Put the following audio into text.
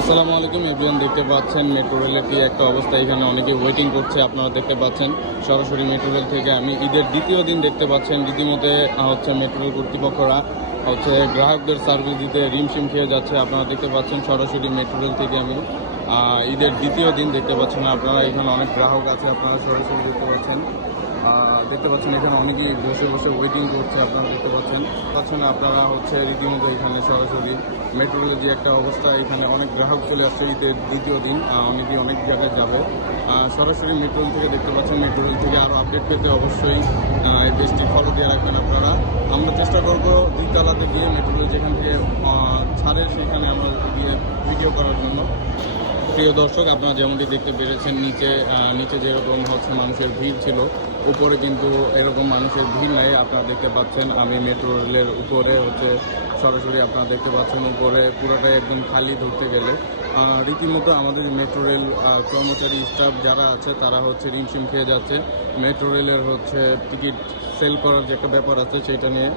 আসসালামু আলাইকুম এভরিওয়ান, দেখতে পাচ্ছেন মেট্রো রেলের কি একটা অবস্থা। এখানে অনেকে ওয়েটিং করছে, আপনারা দেখতে পাচ্ছেন সরাসরি মেট্রো রেল থেকে। আমি ঈদের দ্বিতীয় দিন দেখতে পাচ্ছেন রীতিমতো হচ্ছে মেট্রো রেল কর্তৃপক্ষরা হচ্ছে গ্রাহকদের সার্ভিস দিতে রিমশিম খেয়ে যাচ্ছে। আপনারা দেখতে পাচ্ছেন সরাসরি মেট্রো রেল থেকে আমি ঈদের দ্বিতীয় দিন দেখতে পাচ্ছেন। আপনারা এখানে অনেক গ্রাহক আছে, আপনারা সরাসরি দেখতে পাচ্ছেন এখানে অনেকেই বসে বসে ওয়েটিং করছে। আপনারা দেখতে পাচ্ছেন আপনারা হচ্ছে রীতিমতো এখানে সরাসরি মেট্রো রেলের যে একটা অবস্থা, এখানে অনেক গ্রাহক চলে আসছে ঈদের দ্বিতীয় দিন। অনেকেই অনেক জায়গায় যাবে। সরাসরি মেট্রো রেল থেকে দেখতে পাচ্ছেন। মেট্রো রেল থেকে আরও আপডেট পেতে অবশ্যই এই পেজটি ফলো দিয়ে রাখবেন আপনারা। আমরা চেষ্টা করবো দ্বিতলাতে গিয়ে মেট্রো রেল যেখান থেকে ছাড়ে সেখানে আমরা গিয়ে ভিডিও করার জন্য। প্রিয় দর্শক, আপনারা যেমনটি দেখতে পেরেছেন নিচে যেরকম হচ্ছে মানুষের ভিড় ছিল, উপরে কিন্তু এরকম মানুষের ভিড় নাই। আপনারা দেখতে পাচ্ছেন আমি মেট্রো রেলের উপরে হচ্ছে সরাসরি আপনারা দেখতে পাচ্ছেন উপরে পুরোটাই একদম খালি ধরতে গেলে। রীতিমতো আমাদের মেট্রো রেল কর্মচারী স্টাফ যারা আছে তারা হচ্ছে রিমশিম খেয়ে যাচ্ছে। মেট্রো রেলের হচ্ছে টিকিট সেল করার যে একটা ব্যাপার আছে সেইটা নিয়ে